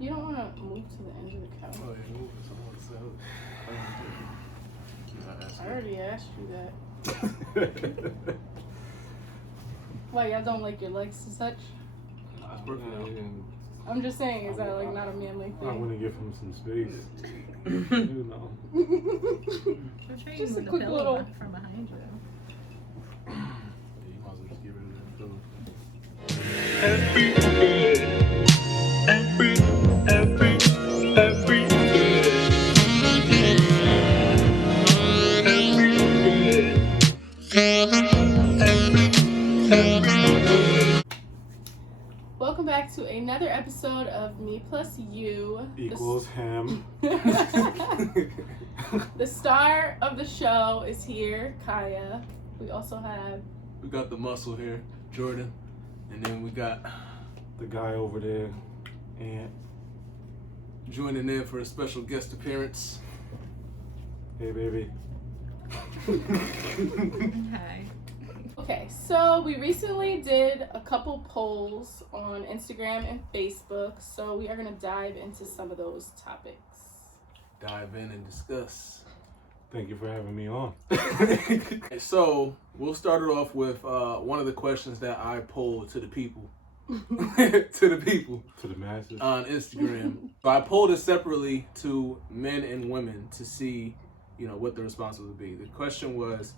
You don't want to move to the end of the couch. Oh, yeah, move it. I already asked you that. Why, y'all don't like your legs to touch? Nah, it's perfect now. I'm just saying, is that like not a manly thing? I want to give him some space. You know. Just a quick little. From behind you. Yeah, you might as well just get rid of that pillow. Welcome back to another episode of Me Plus You. Equals him. The star of the show is here, Kiya. We also have... We got the muscle here, Jordan. And then we got... The guy over there. And... Joining in for a special guest appearance. Hey, baby. Hi. Okay, so we recently did a couple polls on Instagram and Facebook, so we are going to dive into some of those topics. Dive in and discuss. Thank you for having me on. So, we'll start it off with one of the questions that I polled to the people. To the masses. On Instagram. So I polled it separately to men and women to see, what the responses would be. The question was,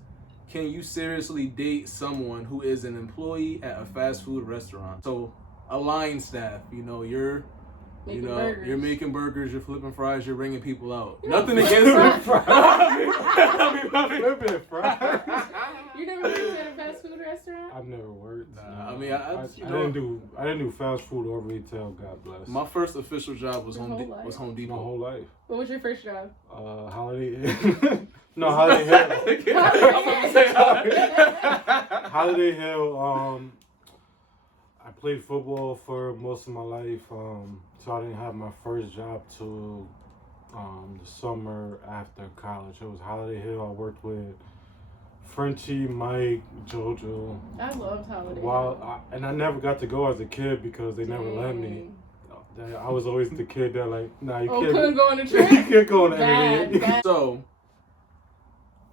can you seriously date someone who is an employee at a fast food restaurant? So a line staff, you're making burgers, you're flipping fries, you're ringing people out. Nothing against them. Flipping fries. You never worked at a fast food restaurant? I've never worked. Nah, I didn't do fast food or retail. God bless. My first official job was Home Depot. My whole life. What was your first job? Holiday Hill. No, Holiday Hill. Holiday Hill. I played football for most of my life. So I didn't have my first job till the summer after college. It was Holiday Hill. I worked with Frenchie, Mike, JoJo. I loved Holiday Hill. And I never got to go as a kid because they never let me. I was always the kid that you can't. Couldn't go on the trip? You can't go on anything. So,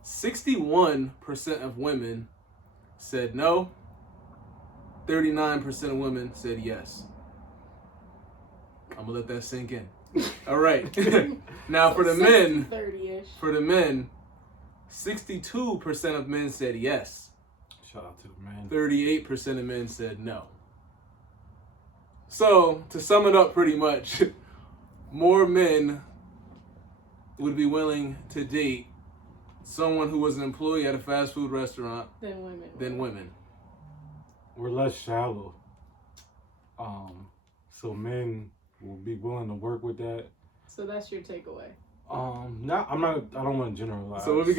61% of women said no. 39% of women said yes. I'm gonna let that sink in. All right. Now for the men, 30-ish. For the men, 62% of men said yes. Shout out to the man. 38% of men said no. So to sum it up, pretty much, more men would be willing to date someone who was an employee at a fast food restaurant than women. We're less shallow. So men will be willing to work with that. So that's your takeaway. I don't want to generalize. So we're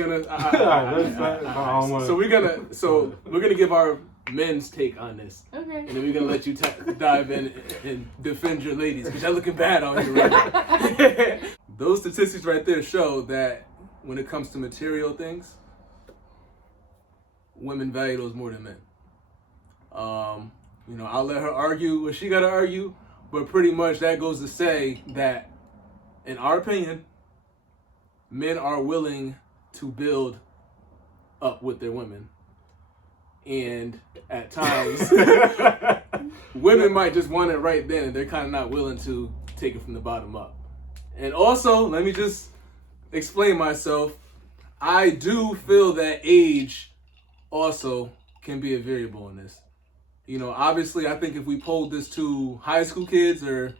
gonna. So we're gonna give our men's take on this. Okay. And then we're gonna let you dive in and defend your ladies because y'all looking bad on you right now. Those statistics right there show that when it comes to material things, women value those more than men. I'll let her argue what she gotta argue, but pretty much that goes to say that, in our opinion, men are willing to build up with their women. And at times, women might just want it right then, and they're kind of not willing to take it from the bottom up. And also, let me just explain myself. I do feel that age also can be a variable in this. Obviously, I think if we polled this to high school kids or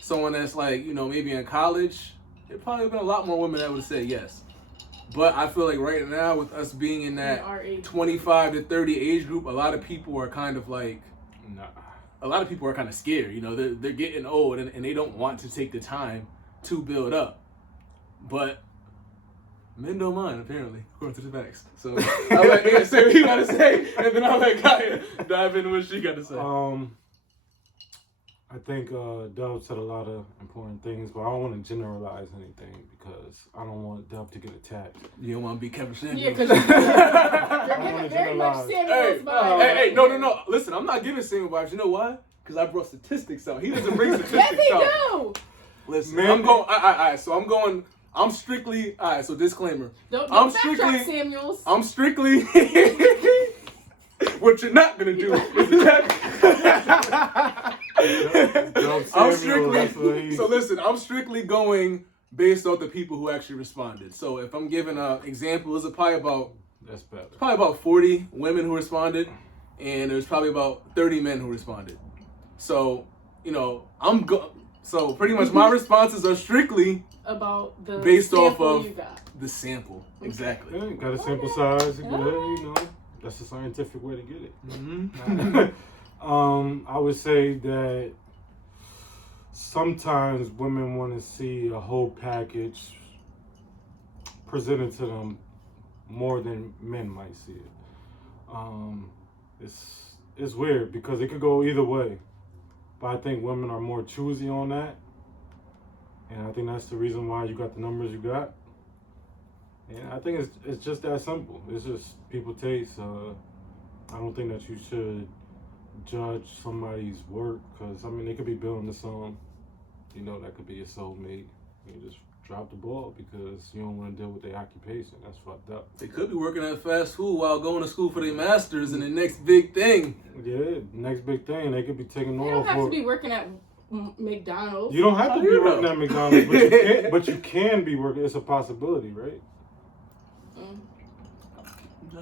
someone that's maybe in college, there probably been a lot more women that would say yes. But I feel like right now, with us being in that 25 to 30 age group, a lot of people are kind of scared. They're getting old and they don't want to take the time to build up. But men don't mind, apparently, according to the facts. So I'll let Ian say what he got to say, and then I'll let Kiya dive into what she got to say. I think Dub said a lot of important things, but I don't want to generalize anything because I don't want Dub to get attacked. You don't want to be Kevin Samuels? Yeah, because you're very much Samuels vibes. Hey, no. Listen, I'm not giving Samuel vibes. You know why? Because I brought statistics out. He doesn't bring statistics out. Yes, he do. listen. Man. I'm going. All right. So I'm going. I'm strictly. All right. So disclaimer. Don't I'm backtrack, Samuels. I'm strictly. What you're not gonna do is attack. I'm strictly. So listen. I'm strictly going based off the people who actually responded. So if I'm giving an example, it's probably about. That's better. Probably about 40 women who responded, and there's probably about 30 men who responded. So, so pretty much my responses are strictly about the based off sample of you got. the sample. Exactly. Yeah, you got a sample size. That's the scientific way to get it. Mm-hmm. I would say that sometimes women want to see a whole package presented to them more than men might see it. It's weird because it could go either way, but I think women are more choosy on that, and I think that's the reason why you got the numbers you got. And I think it's just that simple. It's just people taste. I don't think that you should judge somebody's work because they could be building a song, that could be a soulmate. You just drop the ball because you don't want to deal with their occupation. That's fucked up. They could be working at fast food while going to school for their masters and the next big thing. Yeah, next big thing. They could be taking off. You don't have to be working at McDonald's. You don't have to be working at McDonald's, but you can be working. It's a possibility, right?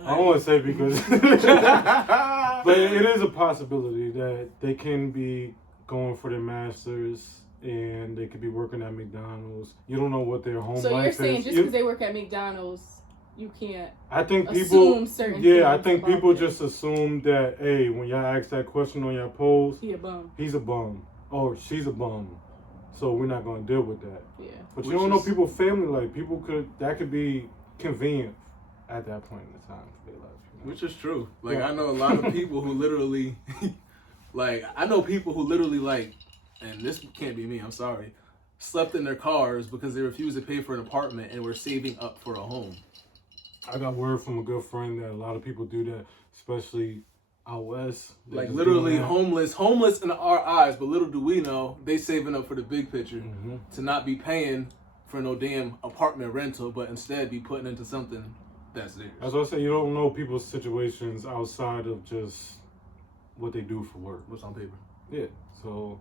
I don't want to say because, but it is a possibility that they can be going for their masters and they could be working at McDonald's. You don't know what their home life is. So you're saying just because they work at McDonald's, you can't I think people assume certain Yeah, things I think people about just assume that, hey, when y'all ask that question on your post, he a bum. he's a bum or she's a bum. So we're not going to deal with that. Yeah. But you don't know people's family life. That could be convenient at that point in time for their life. Which is true. I know a lot of people who literally, and this can't be me, I'm sorry, slept in their cars because they refused to pay for an apartment and were saving up for a home. I got word from a good friend that a lot of people do that, especially out west. Literally homeless in our eyes, but little do we know, they saving up for the big picture to not be paying for no damn apartment rental, but instead be putting into something that's theirs. That's what I say. You don't know people's situations outside of just what they do for work. What's on paper. Yeah. So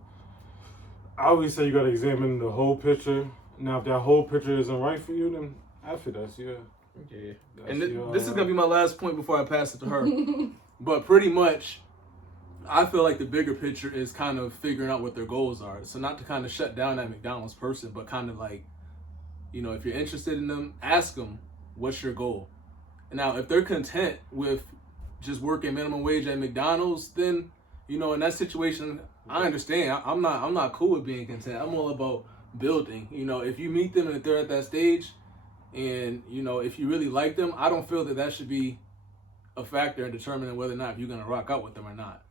I always say you got to examine the whole picture. Now, if that whole picture isn't right for you, then I feel that's Yeah. And this is going to be my last point before I pass it to her. But pretty much, I feel like the bigger picture is kind of figuring out what their goals are. So not to kind of shut down that McDonald's person, but kind of if you're interested in them, ask them, what's your goal? Now, if they're content with just working minimum wage at McDonald's, then, in that situation, I understand. I'm not cool with being content. I'm all about building. If you meet them and if they're at that stage and, if you really like them, I don't feel that should be a factor in determining whether or not you're going to rock out with them or not.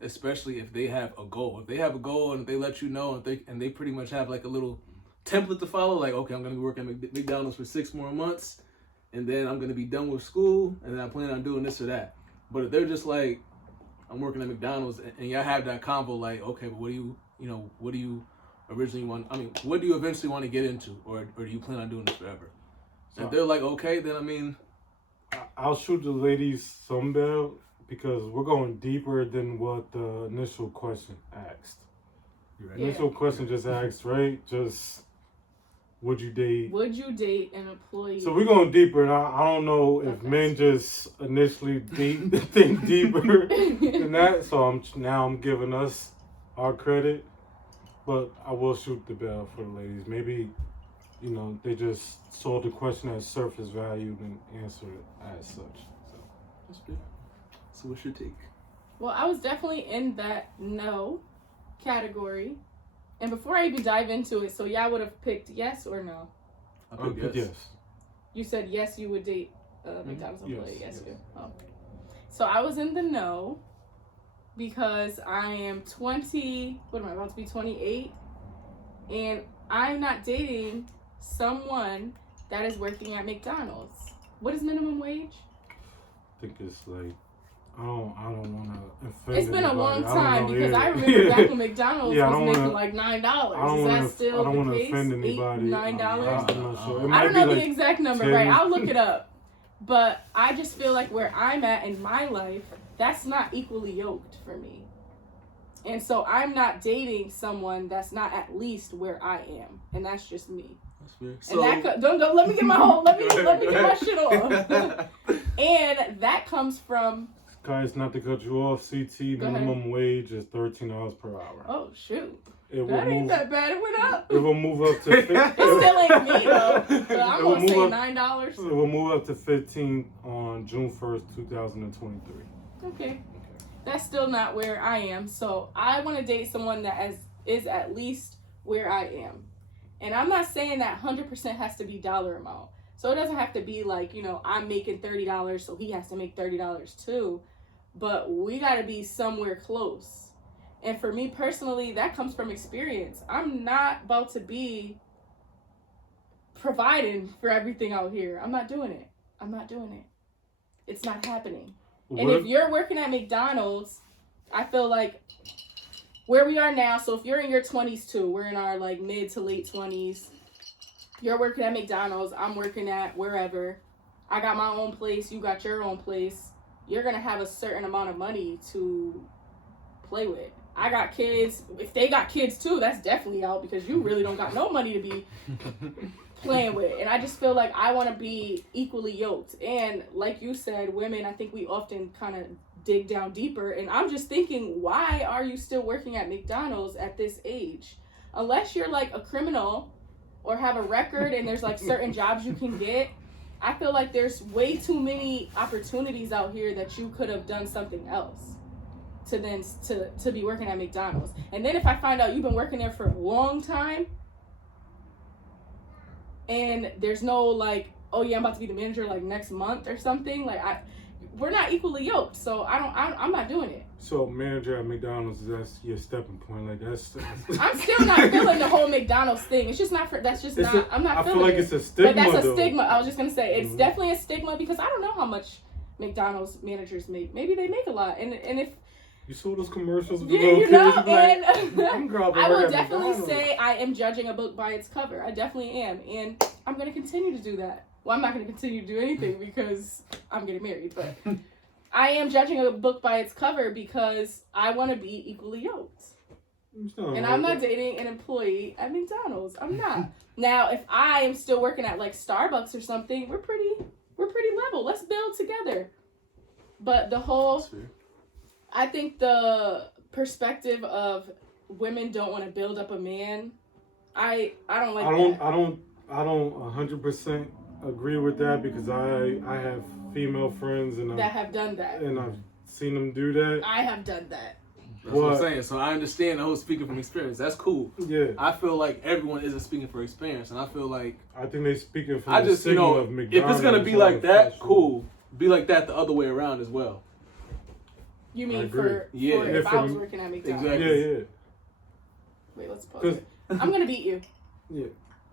Especially if they have a goal. If they have a goal and if they let you know and they pretty much have a little template to follow, okay, I'm going to be working at McDonald's for 6 more months. And then I'm going to be done with school, and then I plan on doing this or that. But if they're just I'm working at McDonald's, and y'all have that convo, okay, but what do you originally want? What do you eventually want to get into, or do you plan on doing this forever? So if they're okay, then I'll shoot the ladies some bell because we're going deeper than what the initial question asked. Right. The initial question just asked, right? Just would you date? Would you date an employee? So we're going deeper, and I don't know if men just initially think deeper than that. So I'm giving us our credit, but I will shoot the bell for the ladies. Maybe they just saw the question as surface value and answered it as such. So that's good. So what's your take? Well, I was definitely in that no category. And before I even dive into it, so y'all would have picked yes or no? I picked yes. You said yes, you would date a McDonald's employee. Yes. Oh. So I was in the no because I am 20. What am I about to be? 28, and I'm not dating someone that is working at McDonald's. What is minimum wage? I think it's I don't want to offend. It's been a long anybody. time because I remember yeah. back when McDonald's Yeah, was making wanna, like $9. I Is that still I don't the want to case? offend anybody. $9? I'm not sure. It I might don't be know like the exact number, 10. right? I'll look it up. But I just feel like where I'm at in my life, that's not equally yoked for me. And so I'm not dating someone that's not at least where I am. And that's just me. So, and that don't let me get my whole let me get my shit off. And that comes from Guys, not to cut you off, CT Go minimum ahead. wage is $13 per hour. Oh shoot. It That will ain't move. that bad. It went up. It will move up to. It still ain't me though. But I'm It will gonna say move up- $9. It will move up to 15 on June 1st, 2023. Okay. That's still not where I am. So I want to date someone that is at least where I am. And I'm not saying that 100% has to be dollar amount. So it doesn't have to be like, I'm making $30, so he has to make $30 too. But we got to be somewhere close. And for me personally, that comes from experience. I'm not about to be providing for everything out here. I'm not doing it. It's not happening. And if you're working at McDonald's, I feel like where we are now, so if you're in your 20s too, we're in our like mid to late 20s, you're working at McDonald's, I'm working at wherever, I got my own place, you got your own place, you're going to have a certain amount of money to play with. I got kids, if they got kids too, that's definitely out because you really don't got no money to be playing with. And I just feel like I want to be equally yoked. And like you said, women, I think we often kind of dig down deeper. And I'm just thinking, why are you still working at McDonald's at this age? Unless you're like a criminal or have a record and there's like certain jobs you can get, I feel like there's way too many opportunities out here that you could have done something else to be working at McDonald's. And then if I find out you've been working there for a long time and there's no like, oh yeah, I'm about to be the manager like next month or something, like we're not equally yoked, so I'm not doing it. So manager at McDonald's, that's your stepping point, like that's I'm still not feeling the whole McDonald's thing. It's just not I'm not feeling I feel like it. it's a stigma. But that's a though. stigma. I was just gonna say it's definitely a stigma because I don't know how much McDonald's managers make. Maybe they make a lot, and if You saw those commercials with yeah, the little you know, kids, and I will at definitely McDonald's. say I am judging a book by its cover. I definitely am, and I'm going to continue to do that. Well, I'm not going to continue to do anything because I'm getting married, but I am judging a book by its cover because I want to be equally yoked. And I'm not dating an employee at McDonald's. I'm not. Now, if I am still working at like Starbucks or something, we're pretty level. Let's build together. But the whole, I think the perspective of women don't want to build up a man, I don't like that. I don't 100% agree with that because I have female friends and that have done that. And I've seen them do that. I have done that. That's what I'm saying. So I understand the whole speaking from experience. That's cool. Yeah. I feel like everyone isn't speaking for experience, and I feel like I think they speaking from I just the stigma of McDonald's. if it's gonna be like that, cool. Be like that the other way around as well. You mean for if I was working at McDonald's? Exactly. Yeah. Wait, let's pause it. I'm gonna beat you. Yeah.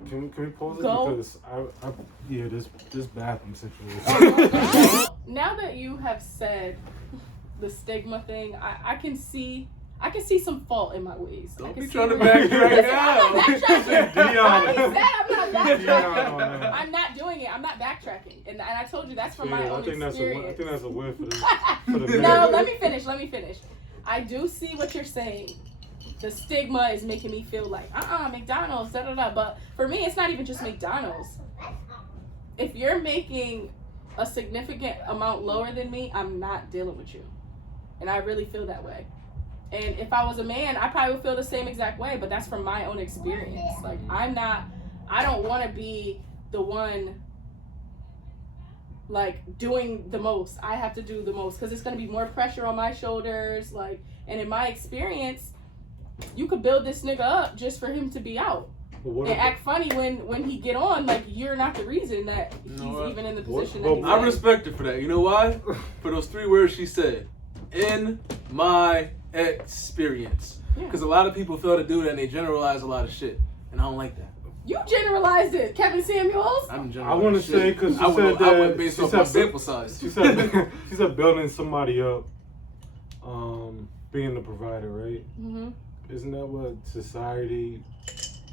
Can we pause it? Go. Because this bathroom situation. Now that you have said the stigma thing, I can see some fault in my ways. Don't I can be see trying to where- backtrack now. I'm not backtracking. Dion. I'm not doing it. I'm not backtracking. And I told you that's from my own I think experience. that's a win for the No, let me finish. I do see what you're saying. The stigma is making me feel like, McDonald's, But for me, it's not even just McDonald's. If you're making a significant amount lower than me, I'm not dealing with you. And I really feel that way. And if I was a man, I probably would feel the same exact way, but that's from my own experience. Like, I don't want to be the one, like, doing the most. I have to do the most because it's going to be more pressure on my shoulders. Like, and in my experience, you could build this nigga up just for him to be out and act funny when he get on. Like, you're not the reason that he's even in the position that he's I in. respect her for that. You know why? For those 3 words she said. In my experience. Because a lot of people fail to do that and they generalize a lot of shit. And I don't like that. You generalized it, Kevin Samuels. I want to say because she said that I went based off my sample size. She said building somebody up, being the provider, right? Mm-hmm. Isn't that what society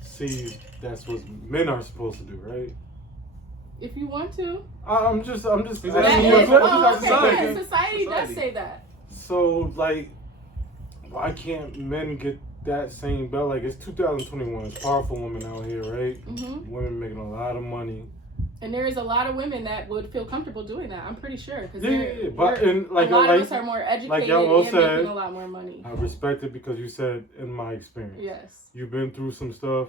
sees? That's what men are supposed to do, right? If you want to. I'm just. That is, society does say that. So like, why can't men get that same belt? Like, it's 2021. It's powerful women out here, right? Mm-hmm. Women making a lot of money. And there is a lot of women that would feel comfortable doing that. I'm pretty sure. Cause But and like a lot of us are more educated like y'all and said, making a lot more money. I respect it because you said, in my experience. Yes. You've been through some stuff.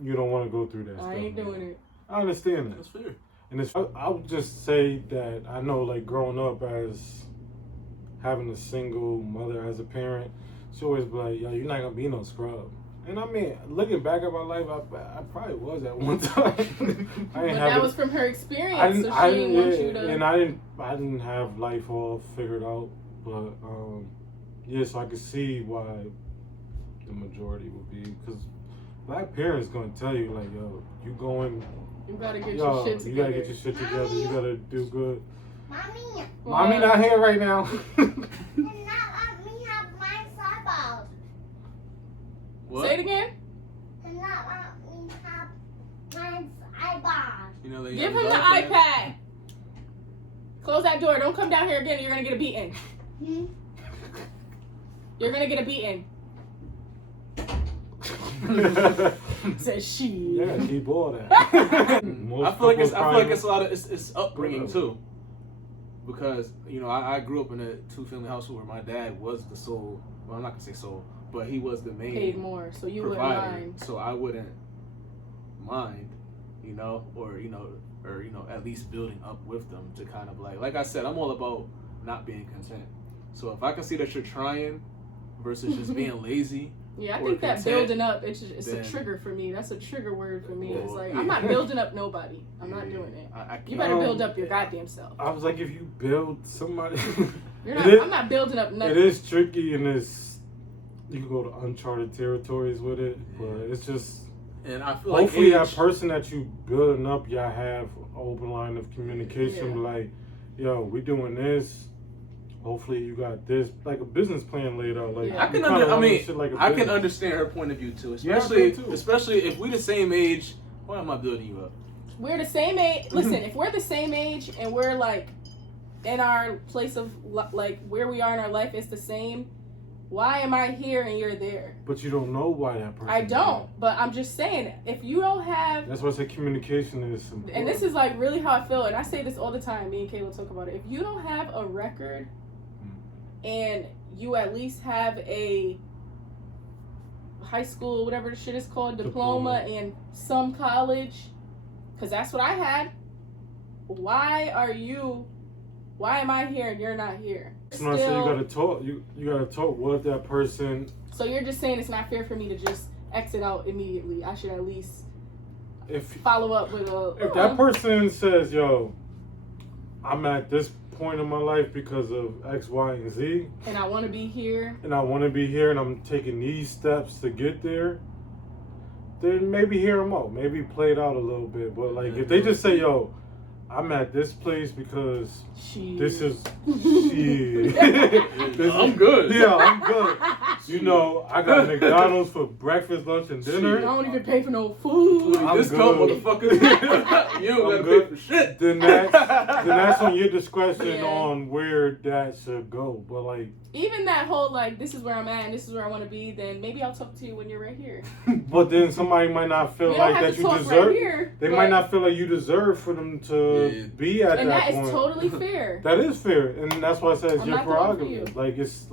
You don't want to go through that stuff. I ain't doing it. I understand that. That's fair. And I would just say that I know, like, growing up as having a single mother as a parent, she always be like, yo, you're not going to be no scrub. And I mean, looking back at my life, I probably was at one time. But that was from her experience, so she didn't want you to... And I didn't have life all figured out. But, yeah, so I could see why the majority would be. Because black parents going to tell you, like, yo, you going... You gotta get your shit together. You gotta get your shit together. Mommy. You gotta do good. Mommy. Mommy not here right now. Do not let me have my eyeballs. What? Say it again. Do not let me have my eyeballs. You know, Give him the iPad. Close that door. Don't come down here again or you're gonna get a beating. You're gonna get a beating. Says she. Yeah, keep all that. I feel like it's a lot of it's upbringing too, because you know I grew up in a 2-family household where my dad was the sole. Well, I'm not gonna say sole, but he was the main. Paid more, so you provider, wouldn't mind. So I wouldn't mind, you know, or at least building up with them to kind of like I said, I'm all about not being content. So if I can see that you're trying versus just being lazy. Yeah, I think that building up, it's a trigger for me. That's a trigger word for me. It's like, I'm not building up nobody. I'm not doing it. You better build up your goddamn self. I was like, if you build somebody... I'm not building up nothing. It is tricky and you can go to uncharted territories with it, but it's just... And I feel hopefully like that person that you building up, y'all have an open line of communication. Like, yo, we doing this. Hopefully you got this, like a business plan laid out. Like I can I can understand her point of view too, especially if we the same age. Why am I building you up? We're the same age. Listen, if we're the same age and we're like in our place of like where we are in our life is the same, why am I here and you're there? But you don't know why that person. I don't, but I'm just saying, if you don't have... That's why I say communication is important. And this is like really how I feel, and I say this all the time, me and Kayla talk about it. If you don't have a record and you at least have a high school, whatever the shit is called, diploma and some college, because that's what I had, why am I here and you're not here? So you gotta talk. You gotta talk with that person. So you're just saying it's not fair for me to just exit out immediately. I should at least follow up with a... If that person says, yo, I'm at this point in my life because of X, Y, and Z. And I want to be here. And I'm taking these steps to get there. Then maybe hear them out. Maybe play it out a little bit. But like if they just say, yo, I'm at this place because this is I'm good. Yeah, I'm good. You know, I got McDonald's for breakfast, lunch, and dinner. I don't even pay for no food. This cup, motherfucker. You don't gotta pay for shit. Then that's on your discretion on where that should go. But like even that whole like this is where I'm at and this is where I want to be, then maybe I'll talk to you when you're right here. But then somebody might not feel like that you deserve. Right here, they might not feel like you deserve for them to be at that point. And that is totally fair. That is fair, and that's why I say it's your prerogative. Like it's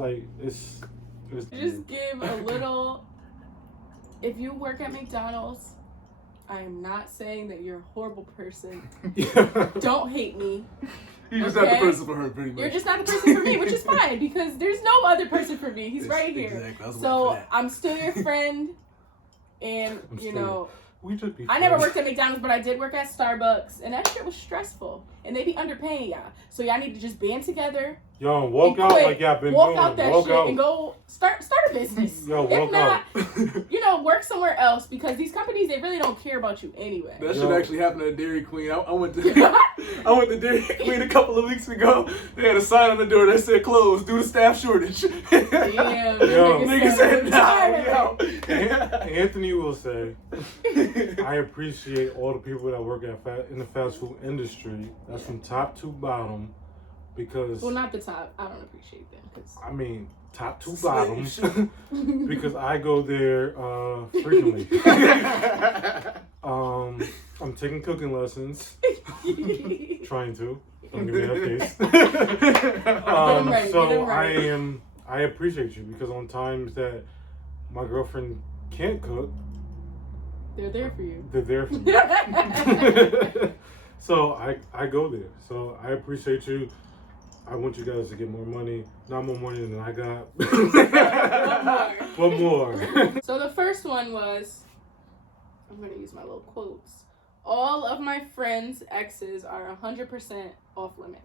just give a little. If you work at McDonald's, I am not saying that you're a horrible person. Don't hate me. You're just not the person for her, pretty much. You're just not the person for me, which is fine because there's no other person for me. He's right here. Exactly. So I'm still your friend, and you know. I never worked at McDonald's, but I did work at Starbucks, and that shit was stressful. And they be underpaying y'all. So y'all need to just band together Yo, walk and out quit. like y'all been walk doing. out that Walk shit out. and go start a business. Yo, If walk not, out. work somewhere else because these companies, they really don't care about you anyway. That should actually happen at Dairy Queen. I went to I went to Dairy Queen a couple of weeks ago. They had a sign on the door that said closed due to staff shortage. Damn, Yo. Nigga said nah, we retired. out. Anthony will say, I appreciate all the people that work in the fast food industry. That's from top to bottom. Because Well, not the top. I don't appreciate them. I mean, top to bottom. Because I go there frequently. I'm taking cooking lessons. Trying to. Don't give me that face. Ready, So ready. I appreciate you because on times that my girlfriend can't cook, They're there for you. they're there for me. So I go there. So I appreciate you. I want you guys to get more money. Not more money than I got. One more. So the first one was, I'm going to use my little quotes. All of my friends' exes are 100% off limits.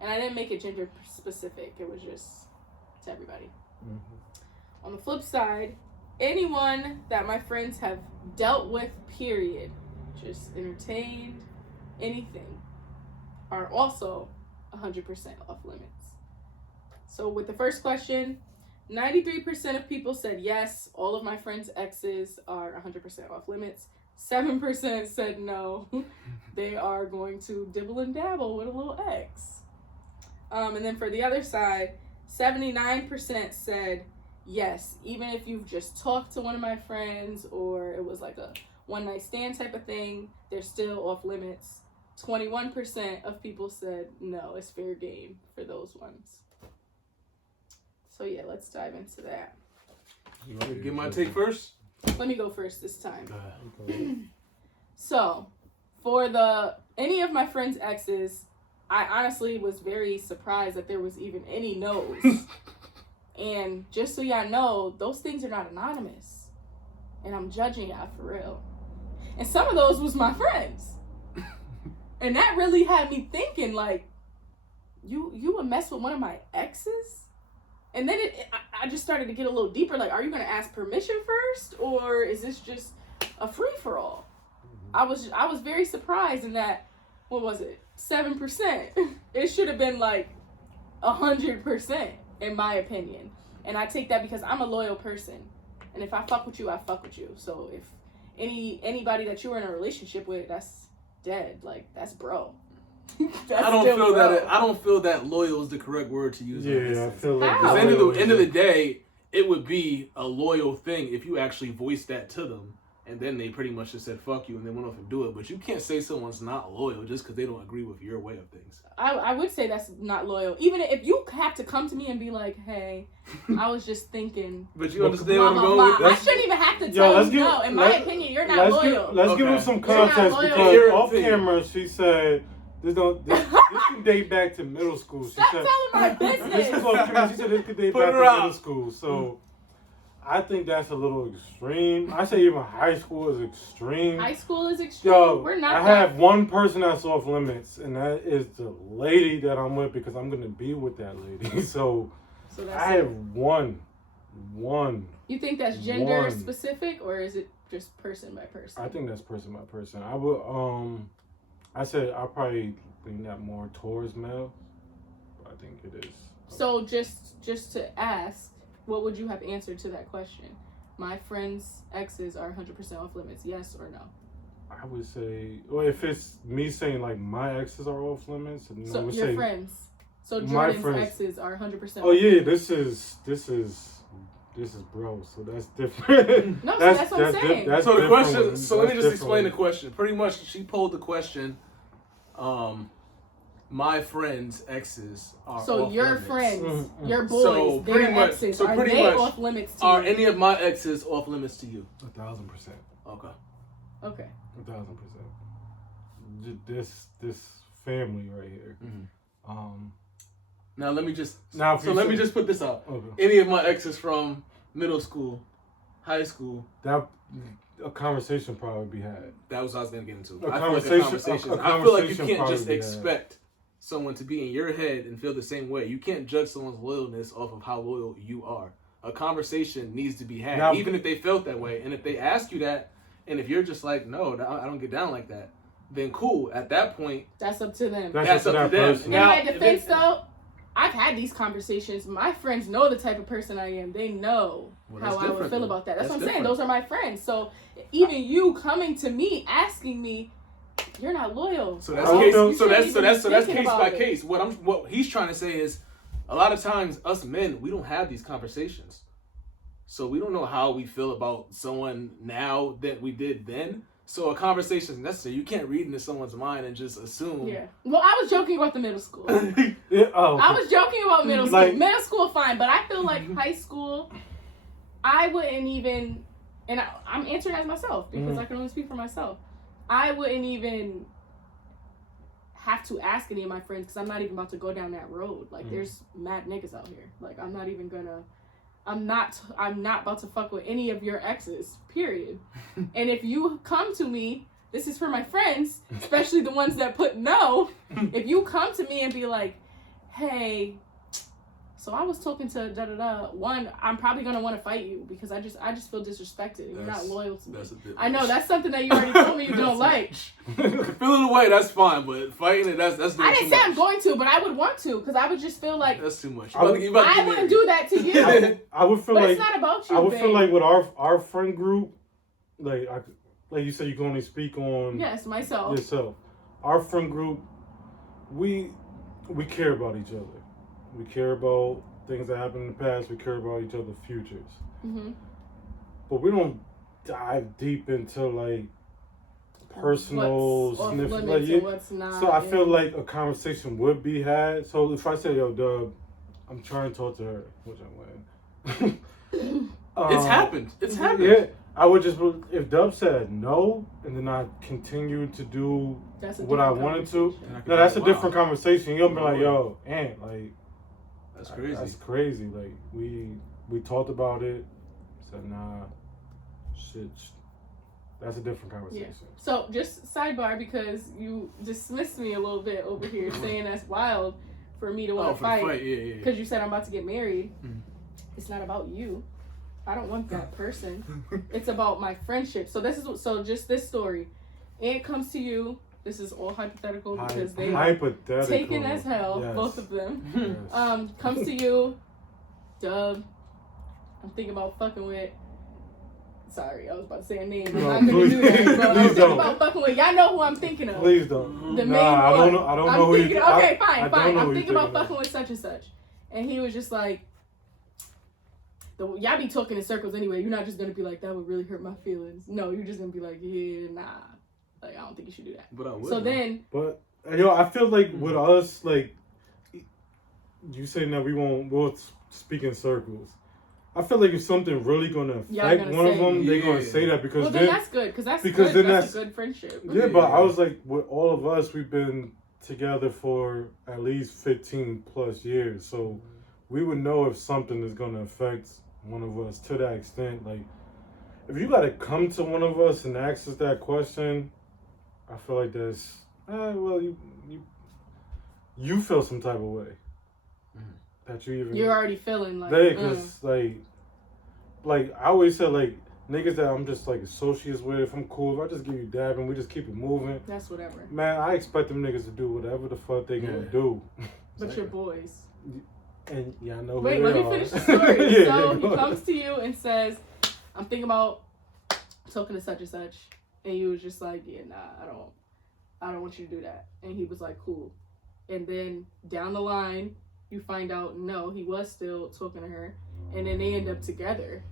And I didn't make it gender specific. It was just to everybody. Mm-hmm. On the flip side, anyone that my friends have dealt with, period, just entertained, anything, are also 100% off limits. So with the first question, 93% of people said yes, all of my friends' exes are 100% off limits. 7% said no, they are going to dibble and dabble with a little X. And then for the other side, 79% said yes, even if you've just talked to one of my friends or it was like a one night stand type of thing, they're still off limits. 21% of people said no, it's fair game for those ones. So yeah, let's dive into that. You want me to get my take first? Let me go first this time. Okay. So, for any of my friends' exes, I honestly was very surprised that there was even any no's. And just so y'all know, those things are not anonymous. And I'm judging y'all for real. And some of those was my friends. And that really had me thinking, like, you would mess with one of my exes? And then I just started to get a little deeper. Like, are you going to ask permission first? Or is this just a free-for-all? I was very surprised in that, what was it? 7%. It should have been like 100%, in my opinion. And I take that because I'm a loyal person. And if I fuck with you, I fuck with you. So if anybody that you're in a relationship with, that's dead. Like, that's bro. That's I don't still feel bro. that. I don't feel that loyal is the correct word to use. Yeah, I feel like How? Because end of the day, it would be a loyal thing if you actually voiced that to them, and then they pretty much just said fuck you and they went off and do it. But you can't say someone's not loyal just because they don't agree with your way of things. I would say that's not loyal. Even if you have to come to me and be like, hey, I was just thinking. But you understand blah, what I'm blah, going blah. with? I shouldn't even have to tell you no. In my opinion, you're not loyal. Let's give Okay. him some You're not context loyal. because off camera she said this can date back to middle school. She Stop said telling my this business. is off camera. She said this could date Put back her to out. middle school. So I think that's a little extreme. I say even high school is extreme. High school is extreme. Yo, We're not I that. have one person that's off limits, and that is the lady that I'm with because I'm gonna be with that lady. So So that's I it. have one. You think that's gender one. specific or is it just person by person? I think that's person by person. I would I said I'll probably lean that more towards male. But I think it is. So just to ask, what would you have answered to that question? My friends' exes are 100% off limits, yes or no? I would say, well, if it's me saying like my exes are off limits, and I So would your say, friends. So my Jordan's friends. exes are 100% oh off yeah, limits. this is bro, so that's different. No, so that's what I'm di- saying. that's So the different question. one. So let me That's just explain the different question. Pretty much, she posed the question. My friends' exes are. So off your limits. friends, Mhm. your boys, So their pretty much- exes, so are pretty they much, off limits to Are you? any of my exes off limits to you? 1,000%. Okay. Okay. 1,000%. This family right here. Mm-hmm. Now let me just. Now, Let me just put this out. Okay. Any of my exes from middle school, high school. That a conversation probably be had. That was what I was gonna get into. A I feel like conversation- conversation. a I feel like you conversation can't just probably, yeah. expect someone to be in your head and feel the same way. You can't judge someone's loyalness off of how loyal you are. A conversation needs to be had, Now, even if they felt that way. And if they ask you that, and if you're just like, no, I don't get down like that, then cool. At that point, that's up to them. That's up to them. person. In Now, my defense, though, I've had these conversations. My friends know the type of person I am. They know how I would feel about that. That's what I'm saying. Those are my friends. So even you coming to me asking me, you're not loyal. So that's case by case. What he's trying to say is, a lot of times us men, we don't have these conversations, so we don't know how we feel about someone now that we did then. So a conversation is necessary. You can't read into someone's mind and just assume. Yeah. Well, I was joking about the middle school. Yeah, oh, I was joking about middle school. Like, middle school, fine, but I feel like high school, I wouldn't even, and I'm answering as myself because I can only speak for myself. I wouldn't even have to ask any of my friends because I'm not even about to go down that road. Like, there's mad niggas out here. Like, I'm not about to fuck with any of your exes, period. And if you come to me, this is for my friends, especially the ones that put no. If you come to me and be like, hey, so I was talking to da-da-da, one, I'm probably going to want to fight you because I just feel disrespected and you're not loyal to me. I know, that's something that you already told me you don't like. Feeling away, that's fine, but fighting it, that's I didn't say I'm going to, but I would want to because I would just feel like... That's too much. I wouldn't do that to you. I would feel but like... it's not about you, I would babe. feel like with our friend group, like you said, you can only speak on... Yes, myself. Yourself. Our friend group, we care about each other. We care about things that happened in the past. We care about each other's futures. Mm-hmm. But we don't dive deep into like personal what's off sniff. limits and what's not. So I feel like a conversation would be had. So if I say, yo, Dub, I'm trying to talk to her, which I'm with. It's happened. It's happened. Yeah. I would just, if Dub said no, and then I continued to do what I wanted to, no, that's a different conversation. You'll be like, yo, Aunt, like, that's crazy. That's crazy. Like, we talked about it, said, nah, shit, that's a different conversation. Yeah. So, just sidebar, because you dismissed me a little bit over here, saying that's wild for me to want to fight. Yeah. Because you said I'm about to get married. It's not about you. I don't want that person. It's about my friendship. So just this story. Aunt comes to you. This is all hypothetical because they are taken as hell, yes. Both of them. Yes. Comes to you, Dub. I'm thinking about fucking with. Sorry, I was about to say a name. I'm not gonna do that. But I'm thinking about fucking with. Y'all know who I'm thinking of. Please don't. The main one. I don't know who you. Okay, fine. I'm thinking about fucking with such and such, and he was just like. Y'all be talking in circles anyway. You're not just gonna be like, that would really hurt my feelings. No, you're just gonna be like, yeah, nah. Like, I don't think you should do that. But I would. So then. But, I feel like with us, like, you saying that we'll speak in circles. I feel like if something really gonna affect one of them, they're gonna say that because then that's good because that's a good friendship. Yeah, but I was like, with all of us, we've been together for at least 15 plus years, so we would know if something is gonna affect one of us to that extent. Like, if you gotta come to one of us and ask us that question, I feel like that's well, you feel some type of way that you're already feeling like because like I always said, like, niggas that I'm just like associates with, if I'm cool, if I just give you dab and we just keep it moving, that's whatever. Man, I expect them niggas to do whatever the fuck they gonna do. But you're boys. And I know. Wait, let me finish the story. So he comes to you and says, "I'm thinking about talking to such and such," and you was just like, "Yeah, nah, I don't want you to do that." And he was like, "Cool." And then down the line, you find out no, he was still talking to her, and then they end up together.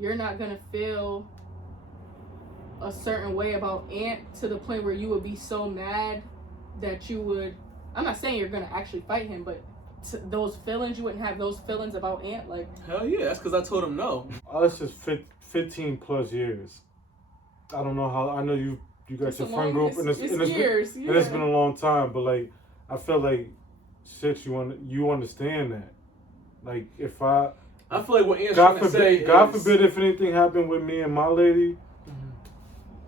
You're not gonna feel a certain way about Aunt to the point where you would be so mad that you would. I'm not saying you're gonna actually fight him, but. Those feelings, you wouldn't have those feelings about Aunt, like hell yeah, that's because I told him no. Us just 15 plus years. I don't know how. I know you got your friend group, and it's years, and it's been a long time. But like, I feel like shit. You understand that? Like, if I feel like what Aunt's trying to say God forbid if anything happened with me and my lady,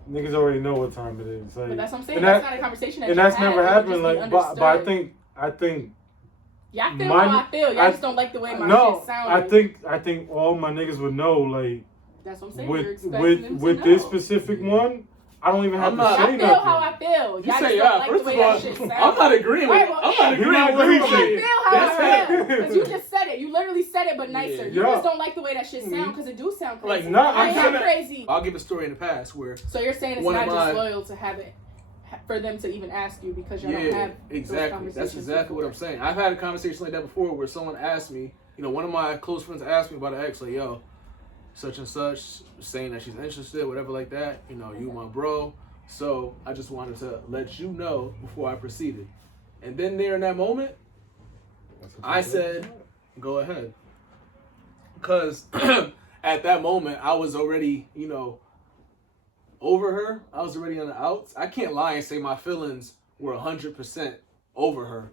niggas already know what time it is. Like, but that's what I'm saying. and That's not a conversation that and you that's had. never It would happened. just Like, be but I think. Y'all feel how I feel. Y'all just don't like the way my shit sounded. I think all my niggas would know. Like, that's what I'm saying. with this specific one, I don't even have to say nothing. Y'all feel how I feel. Y'all just don't like the way that shit sounds. I'm not agreeing with you. I'm not agreeing with what he said. You feel how I feel. Because you just said it. You literally said it, but nicer. You just don't like the way that shit sounds because it do sound crazy. Like, no, I'm not crazy. I'll give a story in the past where. So you're saying it's not just loyal to have it, for them to even ask you because you don't have exactly. That's exactly what I'm saying. I've had a conversation like that before where someone asked me, one of my close friends asked me about an ex, like, yo, such and such, saying that she's interested, whatever like that. You my bro. So I just wanted to let you know before I proceeded. And then there in that moment, I said, go ahead. Because at that moment, I was already, over her. I was already on the outs. I can't lie and say my feelings were 100% over her.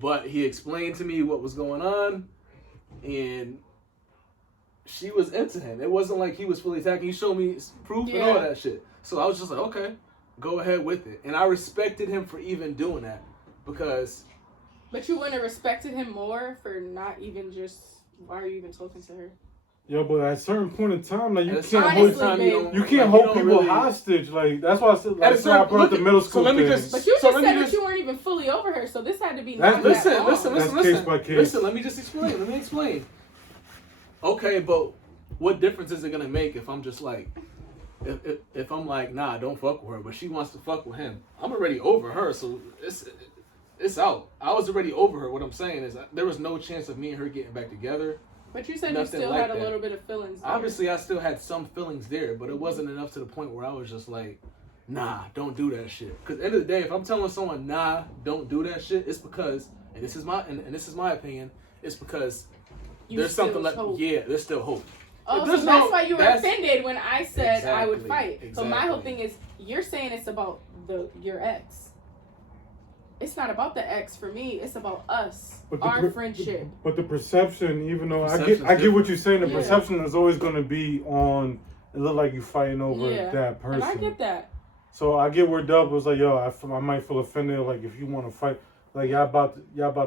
But he explained to me what was going on. And she was into him. It wasn't like he was fully attacking. He showed me proof and all that shit. So I was just like, okay, go ahead with it. And I respected him for even doing that because... But you wouldn't have respected him more for not even just... Why are you even talking to her? Yo, but at a certain point in time, like, you can't hold people really... hostage. Like, that's why I said, like, that's why I brought up the middle school thing. But you just said that you weren't even fully over her, so this had to be not listen. Case by case. Listen, let me just explain. Let me explain. Okay, but what difference is it gonna make if I'm just like... If I'm like, nah, don't fuck with her, but she wants to fuck with him, I'm already over her, so it's out. I was already over her. What I'm saying is there was no chance of me and her getting back together. But you said you still had a little bit of feelings there. Obviously, I still had some feelings there, but it wasn't enough to the point where I was just like, nah, don't do that shit. Because at the end of the day, if I'm telling someone, nah, don't do that shit, it's because, and this is my opinion, it's because there's something like, there's still hope. Oh, so that's why you were offended when I said I would fight. Exactly. So my whole thing is, you're saying it's about your ex. It's not about the ex for me. It's about us, our friendship. But the perception, even though I get what you're saying, the perception is always going to be on. It look like you fighting over that person. And I get that. So I get where Dub was like, yo, I might feel offended. Like if you want to fight, like y'all about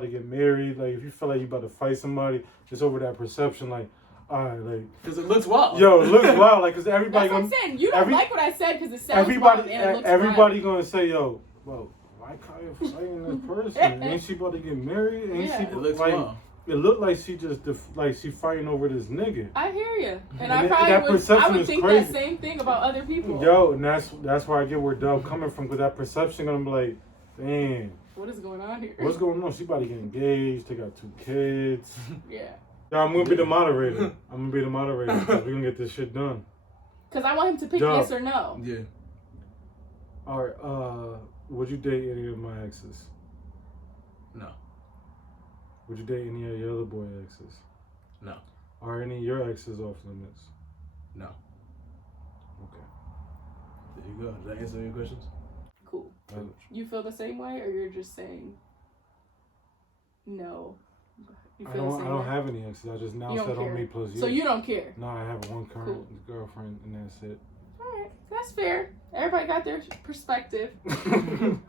to get married. Like if you feel like you about to fight somebody, just over that perception, like. Alright, like, because it looks wild. Yo, it looks wild. Like, because everybody. That's what I'm saying. You don't like what I said because it sounds wild and it looks everybody wild. Gonna say, yo, well, why Kiya fighting this person? Ain't she about to get married? Ain't she? It looks like, wild. It looked like she just she fighting over this nigga. I hear you, and I would think crazy. That same thing about other people. Yo, and that's where I get where Dub coming from, because that perception gonna be like, damn, what is going on here? What's going on? She about to get engaged. They got 2 kids. Yeah. Yo, I'm gonna be the moderator. We're gonna get this shit done. Cause I want him to pick yes or no. Yeah. All right. Would you date any of my exes? No. Would you date any of your other boy exes? No. Are any of your exes off limits? No. Okay. There you go. Does that answer your questions? Cool. You feel the same way, or you're just saying no? I don't have any exes. I just now said on me plus you. So you don't care? No, I have one current girlfriend, and that's it. Alright, that's fair. Everybody got their perspective.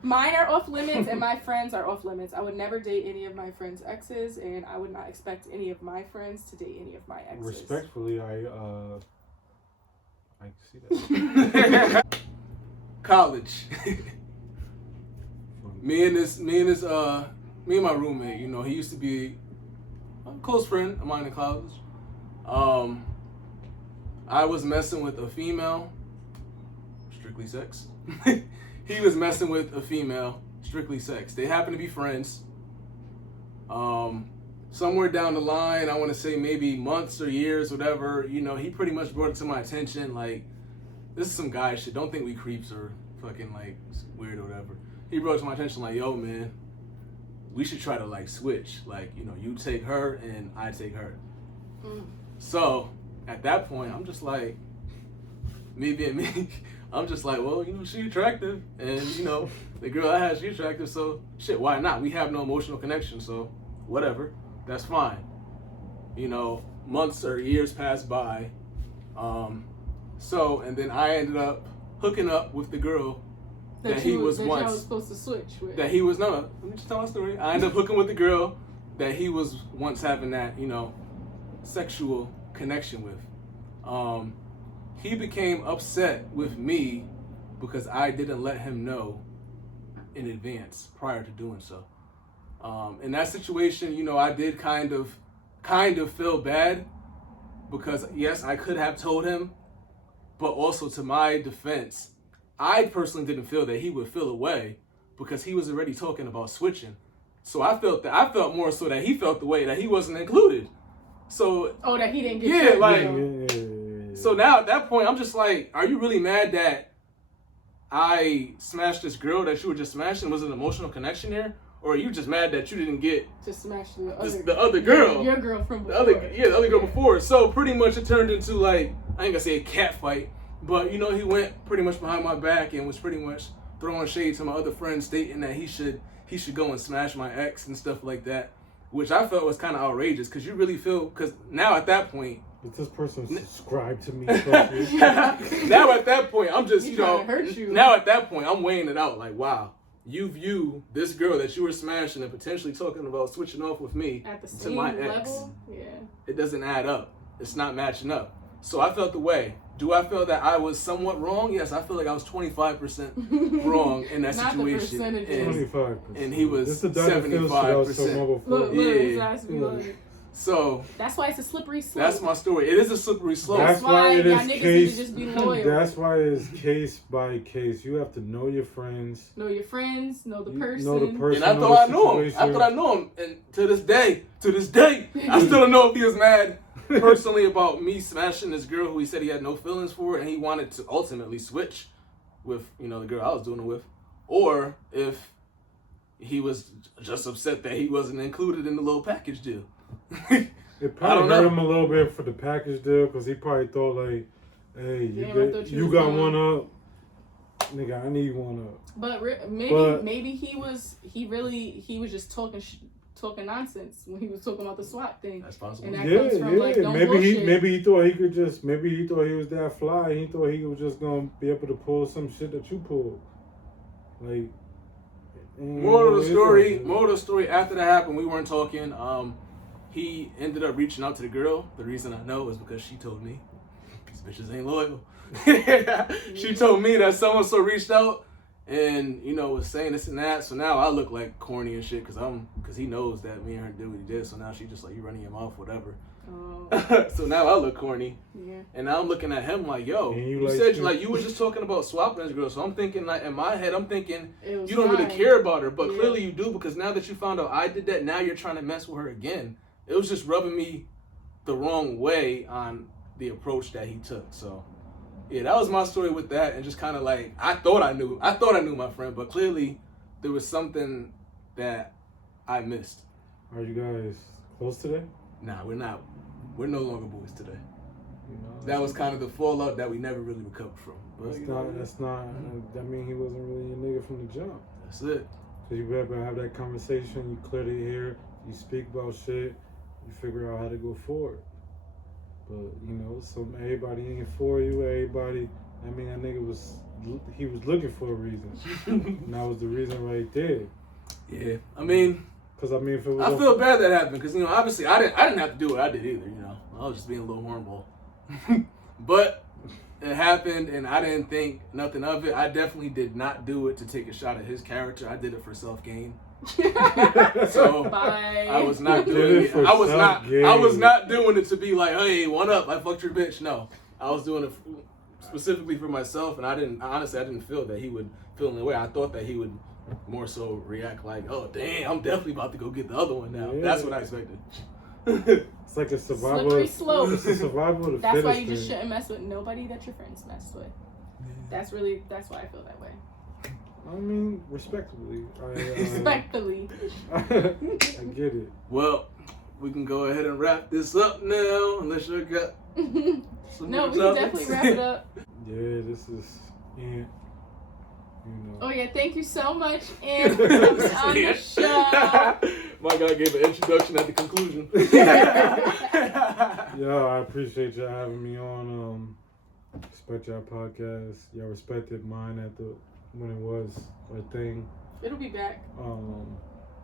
Mine are off limits, and my friends are off limits. I would never date any of my friends' exes, and I would not expect any of my friends to date any of my exes. Respectfully, I see that. College. me and my roommate, he used to be a close friend of mine in college. I was messing with a female, strictly sex. He was messing with a female, strictly sex. They happen to be friends. Somewhere down the line, I want to say maybe months or years, whatever, he pretty much brought it to my attention, like, this is some guy shit. Don't think we creeps or fucking, like, weird or whatever. He brought it to my attention, like, yo, man, we should try to, like, switch. Like, you take her and I take her. So, at that point, I'm just like, me being me, I'm just like, well, she attractive. And, the girl I had, she attractive. So, shit, why not? We have no emotional connection. So, whatever. That's fine. Months or years passed by. And then I ended up hooking up with the girl that he was that once. y'all was supposed to switch with. That he was no. Let me just tell my story. I ended up hooking with the girl that he was once having that sexual connection with. He became upset with me because I didn't let him know in advance prior to doing so. In that situation, I did kind of feel bad because yes, I could have told him, but also to my defense, I personally didn't feel that he would feel away because he was already talking about switching. So I felt more so that he felt the way that he wasn't included. So that he didn't get So now at that point, I'm just like, are you really mad that I smashed this girl that you were just smashing? Was it an emotional connection here? Or are you just mad that you didn't get to smash the other girl? Your girl from before. The other girl before. So pretty much it turned into like, I ain't gonna say a cat fight, but he went pretty much behind my back and was pretty much throwing shade to my other friends, stating that he should go and smash my ex and stuff like that, which I felt was kind of outrageous because you really feel, because now at that point, did this person subscribe to me? Now at that point, I'm just, hurt you. Now at that point, I'm weighing it out like, wow, you view this girl that you were smashing and potentially talking about switching off with me at the same to my level? ex. Yeah. It doesn't add up. It's not matching up. So I felt the way. Do I feel that I was somewhat wrong? Yes, I feel like I was 25% wrong in that Not situation. The percentages. 25%. And he was 75%. Look, so that's why it's a slippery slope. That's my story. It is a slippery slope. That's why it is niggas case. need to just be loyal. That's why it is case by case. You have to know your friends. Know your friends. Know the person. Know the person. And I thought I knew him. I thought I knew him. And to this day, I still don't know if he was mad personally about me smashing this girl who he said he had no feelings for, and he wanted to ultimately switch with the girl I was doing it with, or if he was just upset that he wasn't included in the little package deal. It probably hurt him a little bit for the package deal because he probably thought like, hey, you got one up, nigga, I need one up. But maybe he was just talking nonsense when he was talking about the SWAT thing. That's possible. And that comes from like, don't bullshit. Maybe he thought he was that fly. He thought he was just gonna be able to pull some shit that you pulled. Like, moral of the story. After that happened, we weren't talking. He ended up reaching out to the girl. The reason I know is because she told me. These bitches ain't loyal. She told me that so-and-so reached out and, was saying this and that. So now I look like corny and shit because he knows that me and her did what he did. So now she just like, you running your mouth, whatever. Oh. So now I look corny. Yeah. And now I'm looking at him like, yo, you said you were just talking about swapping this girl. So I'm thinking like, in my head, I'm thinking you don't really care about her. But clearly you do, because now that you found out I did that, now you're trying to mess with her again. It was just rubbing me the wrong way on the approach that he took. So, yeah, that was my story with that. And just kind of like, I thought I knew my friend, but clearly there was something that I missed. Are you guys close today? Nah, we're not. We're no longer boys today. That was kind of the fallout that we never really recovered from. But, that's not. That mean he wasn't really a nigga from the jump. That's it. Cause you better have that conversation. You clear the air. You speak about shit. You figure out how to go forward. But everybody ain't for you. Everybody. I mean, that nigga was looking for a reason, and that was the reason right there. Yeah, I mean. Because if it was, I feel bad that happened because obviously I didn't have to do what I did either. I was just being a little hornball, but it happened and I didn't think nothing of it. I definitely did not do it to take a shot at his character. I did it for self-gain. So bye. I was not doing it. I was not doing it to be like, hey, one up, I fucked your bitch. No, I was doing it specifically for myself, and I didn't feel that he would feel in the way. I thought that he would more so react like, oh damn, I'm definitely about to go get the other one now. Yeah. That's what I expected. It's like a survival. Slippery slope. It's a survival of the That's why you fittest just shouldn't mess with nobody that your friends mess with. That's why I feel that way. I mean, respectfully. Respectfully. I get it. Well, we can go ahead and wrap this up now, unless you got some No, we can definitely wrap it up. Yeah, this is Oh yeah, thank you so much, and for coming on the show. My guy gave an introduction at the conclusion. Yeah, I appreciate y'all having me on. Respect y'all podcast. Y'all respected mine when it was a thing. It'll be back.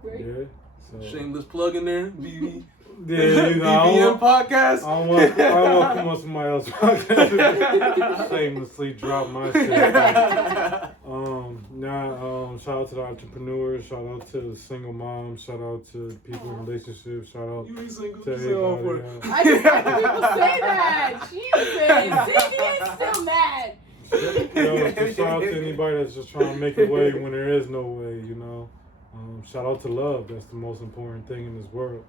Right? Yeah. So. Shameless plug in there. BB. Yeah, you know, BBM podcast. I don't want to come on somebody else's podcast. Shamelessly drop my shit. Shout out to the entrepreneurs. Shout out to the single moms. Shout out to people in relationships. Shout out You ain't single. to Yourself. everybody else. I just heard people say that. Jesus. Cindy's still mad. Yo, just shout out to anybody that's just trying to make a way when there is no way, you know. Shout out to love. That's the most important thing in this world.